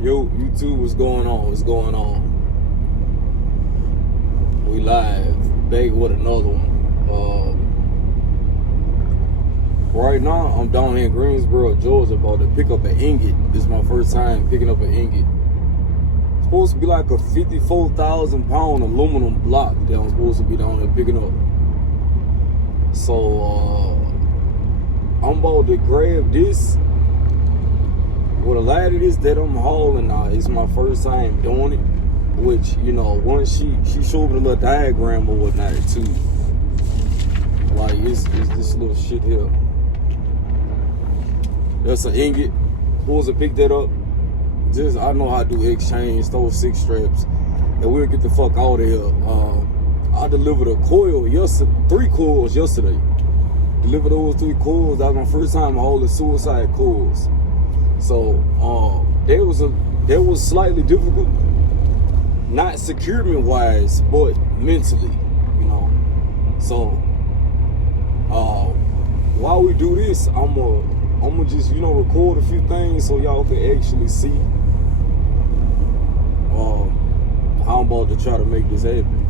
Yo, YouTube, what's going on? What's going on? We live, back with another one. Right now, I'm down here in Greensboro, Georgia, about to pick up an ingot. This is my first time picking up an ingot. It's supposed to be like a 54,000 pound aluminum block that I'm supposed to be down there picking up. So, I'm about to grab this. With a lot of this that I'm hauling now, it's my first time doing it. Which, you know, once she showed me a little diagram or whatnot too. Like it's this little shit here. That's an ingot. Supposed to pick that up. I know how to do exchange, throw 6 straps, and we'll get the fuck out of here. I delivered a coil yesterday, 3 coils yesterday. Delivered those 3 coils. That was my first time hauling suicide coils. So that was slightly difficult. Not securement wise, but mentally, you know. So while we do this, I'm gonna just, you know, record a few things so y'all can actually see how I'm about to try to make this happen.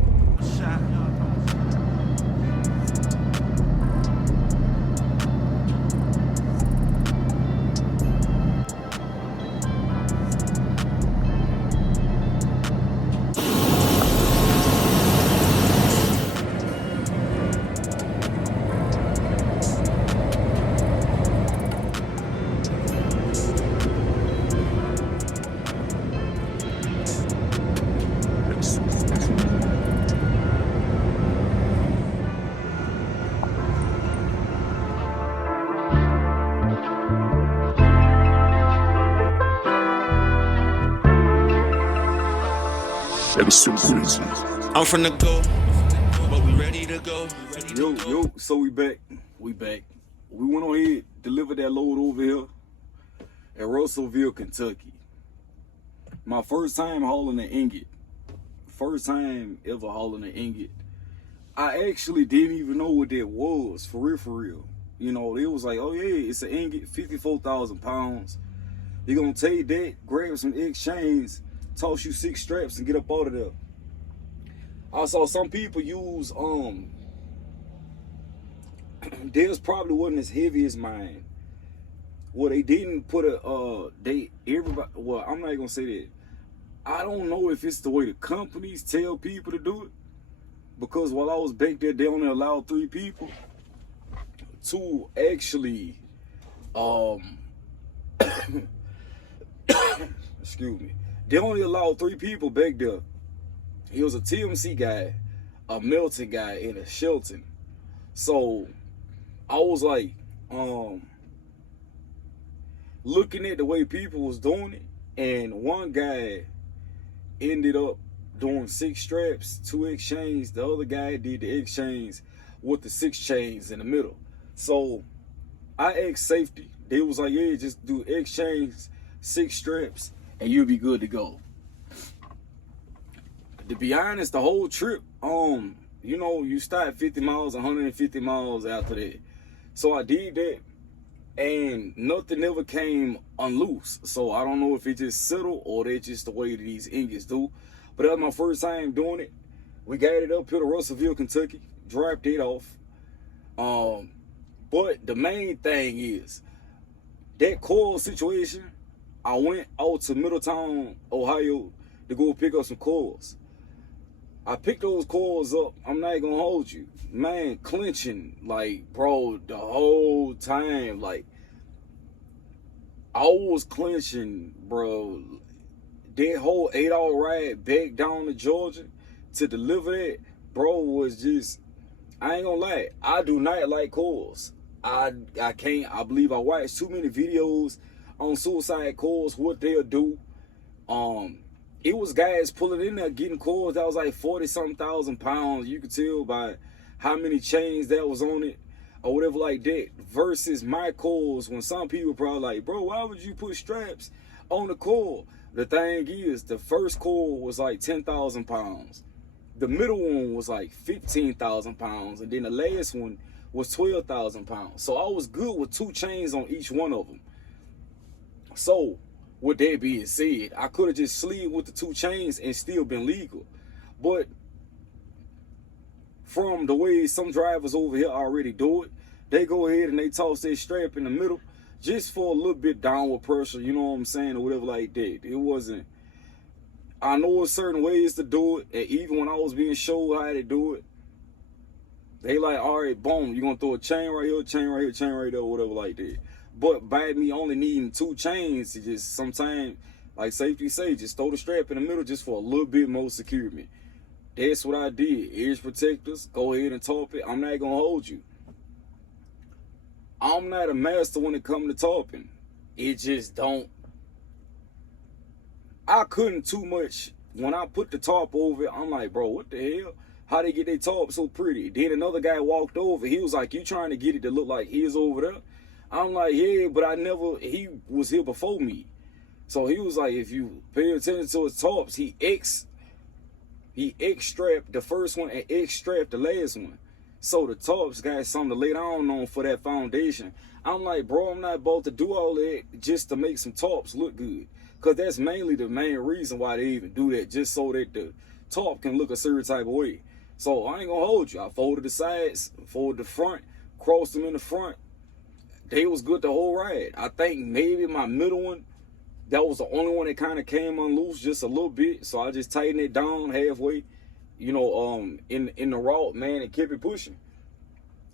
I'm from the go, but we ready to go. Yo, so we back. We went on ahead, delivered that load over here at Russellville, Kentucky. My first time hauling an ingot. First time ever hauling an ingot. I actually didn't even know what that was, for real. You know, it was like, oh yeah, it's an ingot, 54,000 pounds. You're gonna take that, grab some exchange, toss you 6 straps and get up out of there. I saw some people use theirs probably wasn't as heavy as mine. Well, they didn't put everybody, well, I'm not gonna say that. I don't know if it's the way the companies tell people to do it, because while I was back there, they only allowed 3 people to actually excuse me. They only allowed 3 people back there. He was a TMC guy, a Milton guy, and a Shelton. So I was like, looking at the way people was doing it, and one guy ended up doing 6 straps, 2 exchange. The other guy did the exchange with the 6 chains in the middle. So I asked safety. They was like, yeah, just do exchange, 6 straps, and you'll be good to go. To be honest, the whole trip, you know, you start 50 miles, 150 miles after that. So I did that, and nothing ever came unloose. So I don't know if it just settled or that's just the way that these ingots do. But that was my first time doing it. We got it up here to Russellville, Kentucky, dropped it off. But the main thing is, that coil situation, I went out to Middletown, Ohio to go pick up some coils. I picked those coils up, I'm not gonna hold you, man, clenching, like, bro, the whole time. Like, I was clenching, bro. That whole 8-hour ride back down to Georgia to deliver that, bro, was just, I ain't gonna lie, I do not like coils. I can't, I believe I watched too many videos on suicide coils, what they'll do. It was guys pulling in there getting coils that was like 40-something thousand pounds. You could tell by how many chains that was on it or whatever like that, versus my coils, when some people probably like, bro, why would you put straps on the coil? The thing is, the first coil was like 10,000 pounds. The middle one was like 15,000 pounds. And then the last one was 12,000 pounds. So I was good with 2 chains on each one of them. So with that being said, I could have just slid with the 2 chains and still been legal. But from the way some drivers over here already do it, they go ahead and they toss their strap in the middle just for a little bit downward pressure, you know what I'm saying, or whatever like that. It wasn't, I know certain ways to do it, and even when I was being showed how to do it, they like, all right, boom, you're gonna throw a chain right here, chain right here, chain right there, whatever like that. But by me only needing 2 chains, to just sometimes, like safety say, just throw the strap in the middle just for a little bit more security. That's what I did. Edge protectors, go ahead and top it. I'm not gonna hold you. I'm not a master when it comes to topping. It just don't. I couldn't too much. When I put the top over it, I'm like, bro, what the hell? How they get their top so pretty? Then another guy walked over. He was like, you trying to get it to look like his over there? I'm like, yeah, but he was here before me. So he was like, if you pay attention to his tops, he X-strapped the first one and X-strapped the last one. So the tops got something to lay down on for that foundation. I'm like, bro, I'm not about to do all that just to make some tops look good. Because that's mainly the main reason why they even do that, just so that the top can look a certain type of way. So I ain't gonna hold you. I folded the sides, folded the front, crossed them in the front. They was good the whole ride. I think maybe my middle one, that was the only one that kind of came unloose just a little bit. So I just tightened it down halfway, you know, in the route, man, and kept it pushing.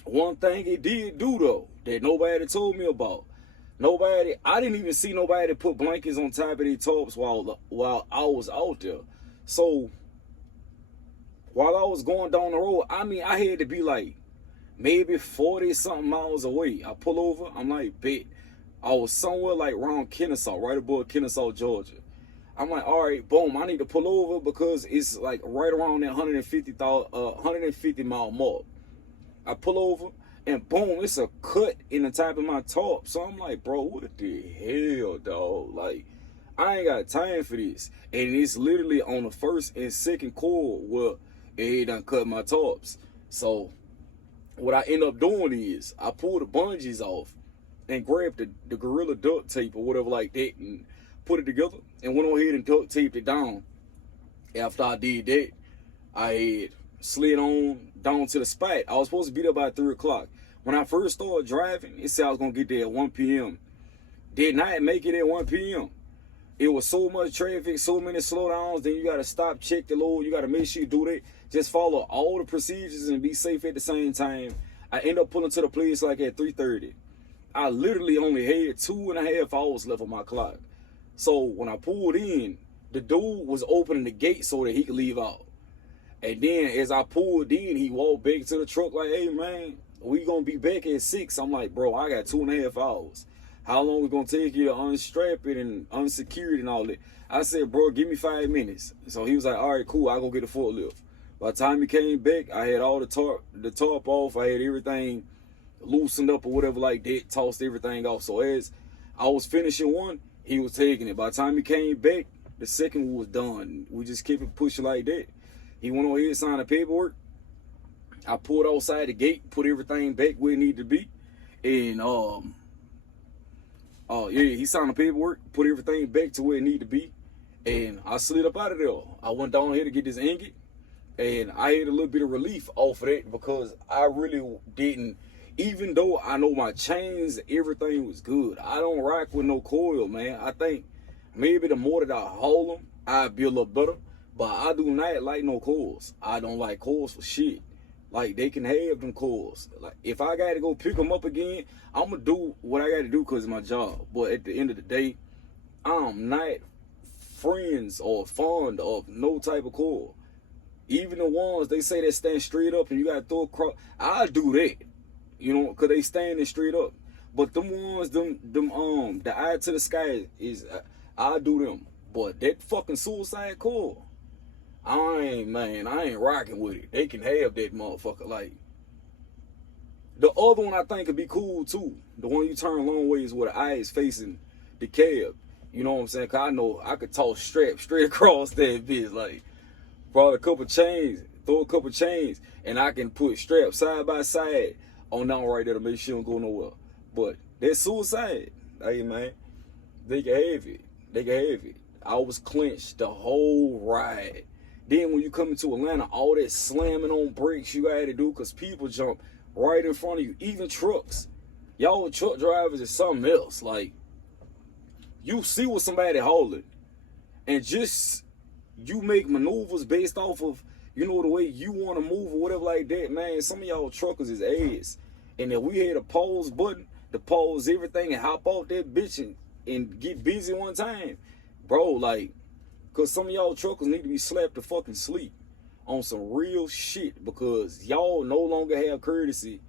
One thing it did do though, that nobody told me about. I didn't even see nobody put blankets on top of their tops while I was out there. So while I was going down the road, I mean, I had to be like maybe 40 something miles away. I pull over, I'm like, bet. I was somewhere like around Kennesaw, right above Kennesaw, Georgia. I'm like, all right, boom, I need to pull over because it's like right around that 150 mile mark. I pull over and boom, it's a cut in the top of my top. So I'm like, bro, what the hell, dog? Like, I ain't got time for this. And it's literally on the first and second coil where it done cut my tops. So what I end up doing is I pull the bungees off and grab the Gorilla duct tape or whatever like that and put it together and went on ahead and duct taped it down. After I did that, I had slid on down to the spot. I was supposed to be there by 3 o'clock. When I first started driving, it said I was going to get there at 1 p.m. Did not make it at 1 p.m. It was so much traffic, so many slowdowns, then you got to stop, check the load, you got to make sure you do that. Just follow all the procedures and be safe at the same time. I end up pulling to the place like at 3:30. I literally only had 2.5 hours left on my clock. So when I pulled in, the dude was opening the gate so that he could leave out. And then as I pulled in, he walked back to the truck like, hey man, we gonna be back at 6. I'm like, bro, I got 2.5 hours. How long we gonna take you to unstrap it and unsecure it and all that? I said, bro, give me 5 minutes. So he was like, all right, cool, I'll go get a forklift. By the time he came back, I had all the tarp off, I had everything loosened up or whatever like that, tossed everything off. So as I was finishing one, he was taking it. By the time he came back, the second one was done. We just kept it pushing like that. He went on ahead, signed the paperwork. I pulled outside the gate, put everything back where it needed to be. And yeah, he signed the paperwork, put everything back to where it needed to be. And I slid up out of there. I went down here to get this Ingot. And I had a little bit of relief off of that because I really didn't, even though I know my chains, everything was good. I don't rock with no coil, man. I think maybe the more that I haul them, I'd be a little better. But I do not like no coils. I don't like coils for shit. Like, they can have them coils. Like, if I got to go pick them up again, I'm going to do what I got to do because it's my job. But at the end of the day, I'm not friends or fond of no type of coil. Even the ones they say that stand straight up and you got to throw across, I do that. You know, because they standing straight up. But them ones, the eye to the sky is, I do them. But that fucking suicide coil, I ain't rocking with it. They can have that motherfucker. Like, the other one I think would be cool too. The one you turn long ways where the eye is facing the cab. You know what I'm saying? Cause I know I could toss straps straight across that bitch. Like, probably throw a couple chains, and I can put straps side by side on down right there to make sure it don't go nowhere. But that suicide, hey man, they can have it. they can have it. I was clenched the whole ride. Then when you come into Atlanta, all that slamming on brakes you had to do because people jump right in front of you. Even trucks. Y'all truck drivers is something else. Like, you see what somebody hauling. And just, you make maneuvers based off of, you know, the way you want to move or whatever like that. Man, some of y'all truckers is ass. And if we had a pause button to pause everything and hop off that bitch and get busy one time, bro, like, because some of y'all truckers need to be slapped to fucking sleep on some real shit because y'all no longer have courtesy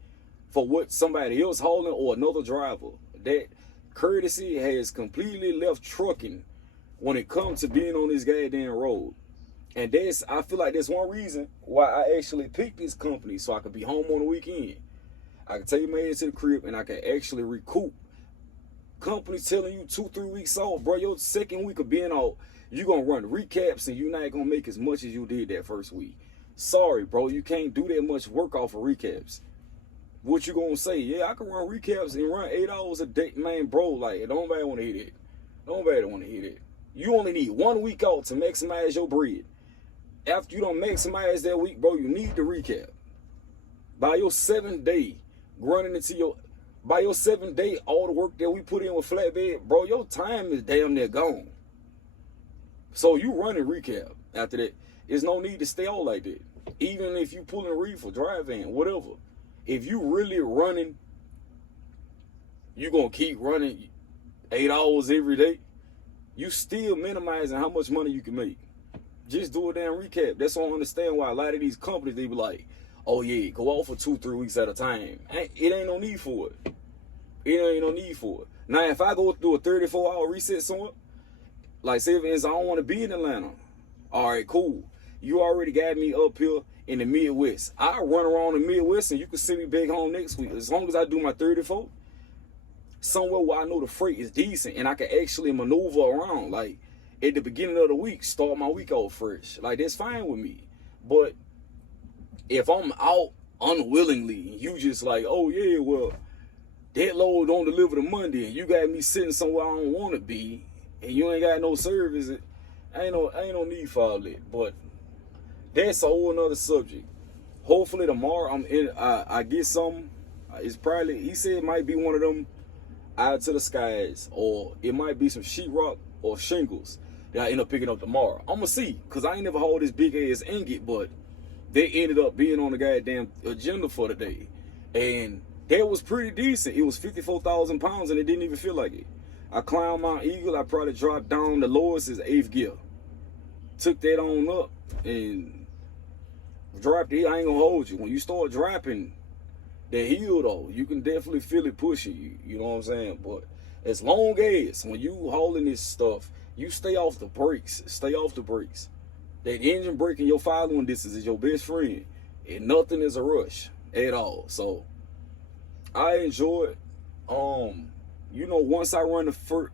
for what somebody else hauling or another driver. That courtesy has completely left trucking when it comes to being on this goddamn road. And I feel like that's one reason why I actually picked this company, so I could be home on the weekend. I can take my ass to the crib and I can actually recoup. Companies telling you 2-3 weeks off, bro. Your second week of being off, you gonna run recaps and you're not gonna make as much as you did that first week. Sorry, bro, you can't do that much work off of recaps. What you gonna say? Yeah, I can run recaps and run 8 hours a day, man, bro. Like, nobody wanna hear that. Nobody wanna hear that. You only need 1 week off to maximize your bread. After you don't maximize that week, bro, you need to recap. By your 7th day, by your 7th day, all the work that we put in with flatbed, bro, your time is damn near gone. So you running recap after that. There's no need to stay on like that. Even if you pulling reefer, drive in, whatever. If you really running, you gonna keep running 8 hours every day, you still minimizing how much money you can make. Just do a damn recap. That's why I understand why a lot of these companies, they be like, oh yeah, go out for 2-3 weeks at a time. It ain't no need for it. It ain't no need for it. Now, if I go through a 34-hour reset somewhere, like say for instance, I don't want to be in Atlanta. All right, cool. You already got me up here in the Midwest. I run around the Midwest and you can send me back home next week. As long as I do my 34, somewhere where I know the freight is decent and I can actually maneuver around. Like at the beginning of the week, start my week off fresh. Like that's fine with me. But if I'm out unwillingly and you just like, oh yeah, well, that load don't deliver the Monday and you got me sitting somewhere I don't want to be and you ain't got no service, ain't no need for all that. But that's a whole nother subject. Hopefully tomorrow I get something. It's probably, he said it might be one of them out to the skies, or it might be some sheetrock or shingles that I end up picking up tomorrow. I'm gonna see, cause I ain't never hauled this big ass Ingot, but they ended up being on the goddamn agenda for the day. And that was pretty decent. It was 54,000 pounds and it didn't even feel like it. I climbed Mount Eagle. I probably dropped down the lowest is 8th gear. Took that on up and dropped it. I ain't gonna hold you. When you start dropping the hill though, you can definitely feel it pushing you. You know what I'm saying? But as long as when you hauling this stuff, you stay off the brakes. Stay off the brakes. That engine brake in your following distance is your best friend. And nothing is a rush at all. So I enjoy it. You know, once I run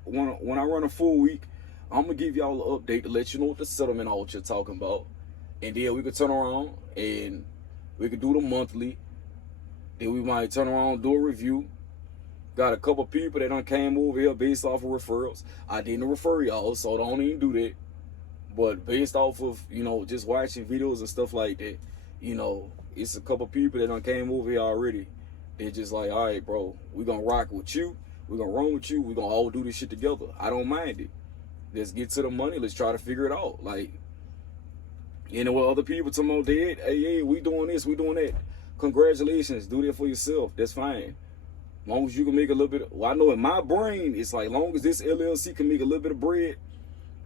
when I run a full week, I'm gonna give y'all an update to let you know what the settlement out you're talking about. And then we could turn around and we could do the monthly. Then we might turn around and do a review. Got a couple people that done came over here based off of referrals. I didn't refer y'all, so don't even do that. But based off of, you know, just watching videos and stuff like that, you know, it's a couple people that done came over here already. They're just like, all right, bro, we're gonna rock with you. We're gonna run with you. We're gonna all do this shit together. I don't mind it. Let's get to the money. Let's try to figure it out. Like, you know what other people talking about dead? Hey, we doing this, we doing that. Congratulations. Do that for yourself. That's fine. As long as you can make a little bit. Well, I know in my brain, it's like, long as this LLC can make a little bit of bread,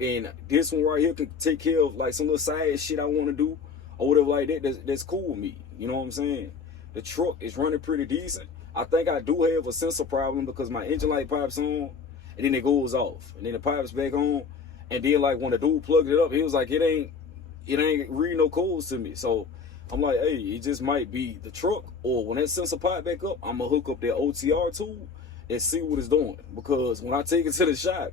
and this one right here can take care of like some little side shit I want to do, or whatever like that, that's cool with me. You know what I'm saying? The truck is running pretty decent. I think I do have a sensor problem because my engine light pops on, and then it goes off, and then it pipes back on, and then like when the dude plugged it up, he was like, it ain't reading no codes to me. So I'm like, hey, it just might be the truck, or when that sensor pop back up, I'm gonna hook up that OTR tool and see what it's doing. Because when I take it to the shop,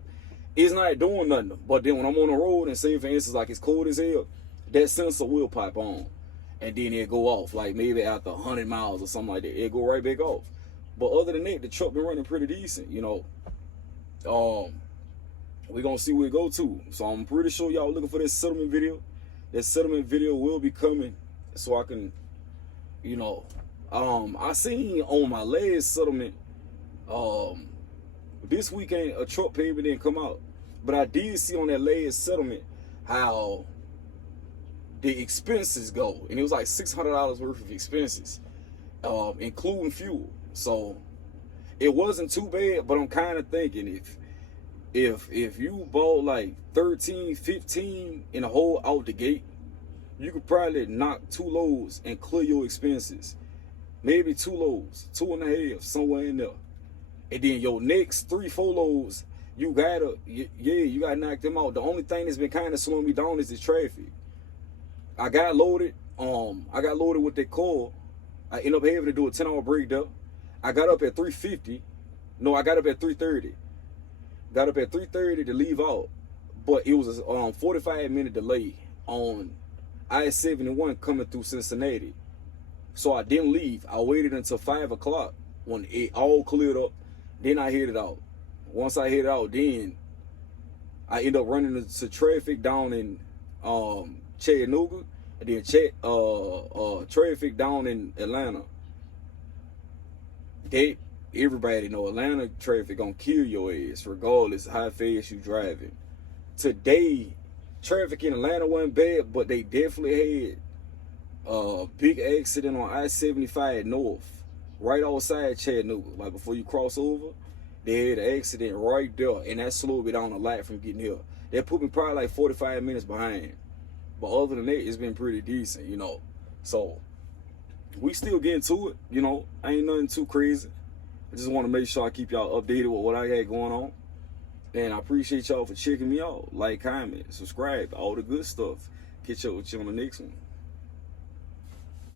it's not doing nothing. But then when I'm on the road and say, for instance, like it's cold as hell, that sensor will pop on. And then it'll go off, like maybe after 100 miles or something like that. It'll go right back off. But other than that, the truck been running pretty decent, you know. we're gonna see where it go to. So I'm pretty sure y'all looking for this settlement video. That settlement video will be coming, so I can, you know, I seen on my last settlement, this weekend a truck payment didn't come out, but I did see on that last settlement how the expenses go, and it was like $600 worth of expenses, including fuel. So it wasn't too bad, but I'm kind of thinking if you bought like 13, 15 in a hole out the gate, you could probably knock 2 loads and clear your expenses. Maybe 2 loads, 2.5, somewhere in there. And then your next 3, 4 loads, you gotta knock them out. The only thing that's been kind of slowing me down is the traffic. I got loaded with that coil. I ended up having to do a 10-hour break there. I got up at 3:50. No, I got up at 3:30. Got up at 3:30 to leave out, but it was a 45-minute delay on I-71 coming through Cincinnati. So I didn't leave. I waited until 5 o'clock when it all cleared up. Then I headed out. Once I headed out, then I ended up running into traffic down in Chattanooga, and then traffic down in Atlanta. Everybody know Atlanta traffic gonna kill your ass regardless how fast you driving. Today, traffic in Atlanta wasn't bad, but they definitely had a big accident on I-75 North, right outside Chattanooga. Like before you cross over, they had an accident right there, and that slowed me down a lot from getting here. That put me probably like 45 minutes behind. But other than that, it's been pretty decent, you know. So we still getting to it, you know. Ain't nothing too crazy. I just want to make sure I keep y'all updated with what I got going on. And I appreciate y'all for checking me out. Like, comment, subscribe, all the good stuff. Catch up with you on the next one.